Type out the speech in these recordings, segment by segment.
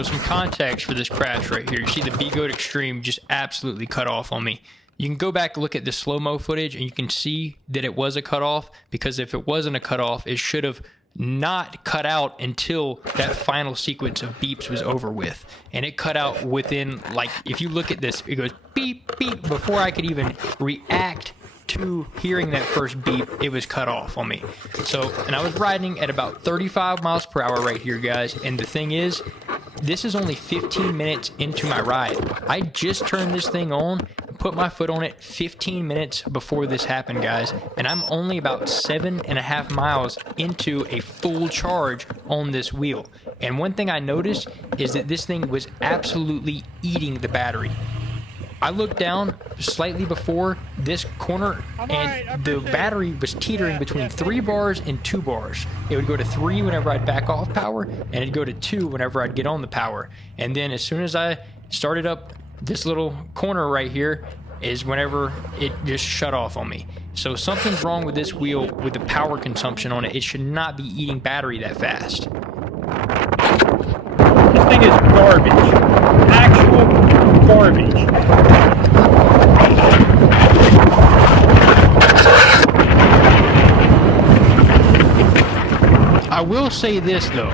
So some context for this crash right here. You see the Begode Extreme just absolutely cut off on me. You can go back and look at the slow-mo footage and you can see that it was a cutoff, because if it wasn't a cutoff, it should have not cut out until that final sequence of beeps was over with. And it cut out within, like, if you look at this, it goes beep, beep, before I could even react to hearing that first beep, it was cut off on me. So, and I was riding at about 35 miles per hour right here, guys. And the thing is, this is only 15 minutes into my ride. I just turned this thing on, put my foot on it 15 minutes before this happened, guys. And I'm only about 7.5 miles into a full charge on this wheel. And one thing I noticed is that this thing was absolutely eating the battery. I looked down slightly before this corner, and the battery was teetering between 3 bars and 2 bars. It would go to 3 whenever I'd back off power, and it'd go to 2 whenever I'd get on the power. And then as soon as I started up this little corner right here is whenever it just shut off on me. So something's wrong with this wheel with the power consumption on it. It should not be eating battery that fast. This thing is garbage. Actual garbage. I will say this though,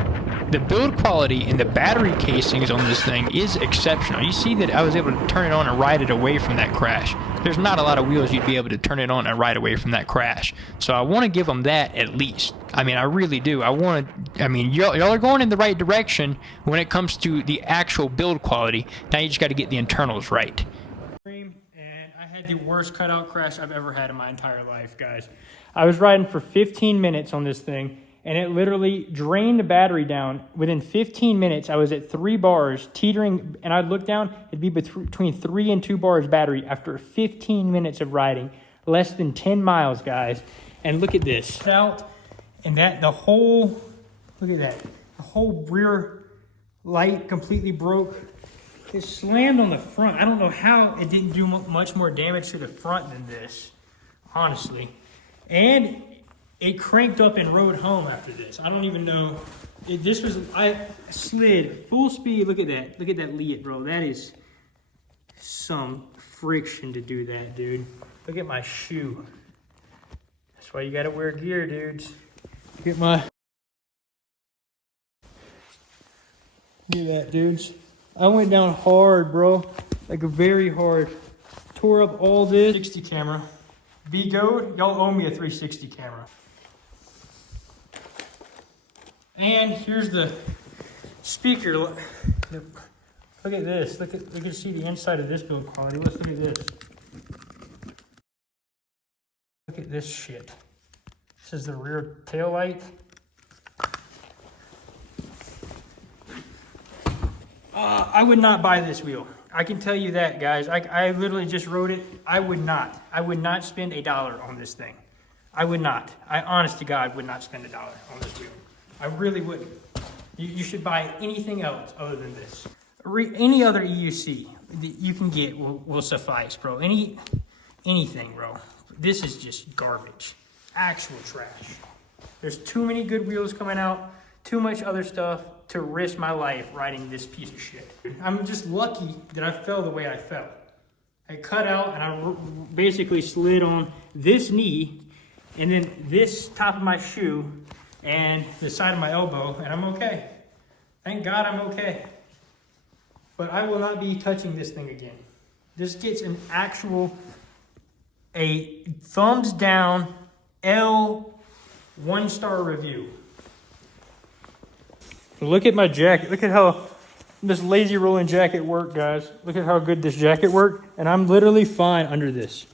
the build quality and the battery casings on this thing is exceptional. You see that I was able to turn it on and ride it away from that crash. There's not a lot of wheels you'd be able to turn it on and ride away from that crash. So I want to give them that at least. I mean, I really do. Y'all are going in the right direction when it comes to the actual build quality. Now you just got to get the internals right. And I had the worst cutout crash I've ever had in my entire life, guys. I was riding for 15 minutes on this thing, and it literally drained the battery down. Within 15 minutes, I was at 3 bars, teetering, and I'd look down, it'd be between 3 and 2 bars battery after 15 minutes of riding. Less than 10 miles, guys. And look at this. Out, and that, the whole rear light completely broke. It slammed on the front. I don't know how it didn't do much more damage to the front than this, honestly. And it cranked up and rode home after this. I don't even know. I slid full speed. Look at that. Look at that lead, bro. That is some friction to do that, dude. Look at my shoe. That's why you gotta wear gear, dudes. Look at that, dudes. I went down hard, bro. Like very hard. Tore up all this. 360 camera. Begode, y'all owe me a 360 camera. And here's the speaker. Look at this. Look at see the inside of this build quality. Let's look at this. Look at this shit. This is the rear tail light. I would not buy this wheel. I can tell you that, guys. I literally just rode it. I would not spend $1 on this thing. I would not. I honest to God would not spend $1 on this wheel. I really wouldn't. You should buy anything else other than this. Any other EUC that you can get will suffice, bro. Anything, bro. This is just garbage. Actual trash. There's too many good wheels coming out. Too much other stuff to risk my life riding this piece of shit. I'm just lucky that I fell the way I fell. I cut out and I basically slid on this knee and then this top of my shoe and the side of my elbow, and I'm okay. Thank God I'm okay. But I will not be touching this thing again. This gets a thumbs down L 1-star review. Look at my jacket. Look at how this lazy rolling jacket worked, guys. Look at how good this jacket worked. And I'm literally fine under this.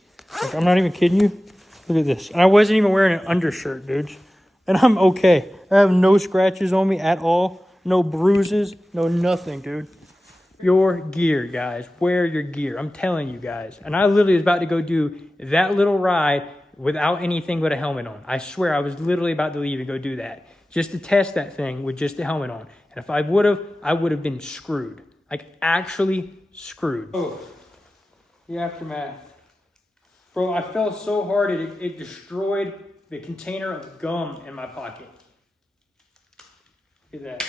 Like, I'm not even kidding you. Look at this. And I wasn't even wearing an undershirt, dudes. And I'm okay. I have no scratches on me at all. No bruises. No nothing, dude. Your gear, guys. Wear your gear. I'm telling you guys. And I literally was about to go do that little ride without anything but a helmet on. I swear I was literally about to leave and go do that. Just to test that thing with just the helmet on. And if I would have been screwed. Like, actually screwed. Oh, the aftermath. Bro, I fell so hard it destroyed the container of gum in my pocket. Look at that.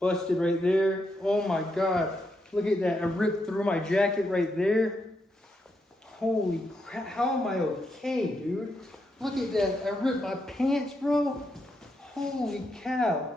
Busted right there. Oh my God. Look at that. I ripped through my jacket right there. Holy crap. How am I okay, dude? Look at that. I ripped my pants, bro. Holy cow.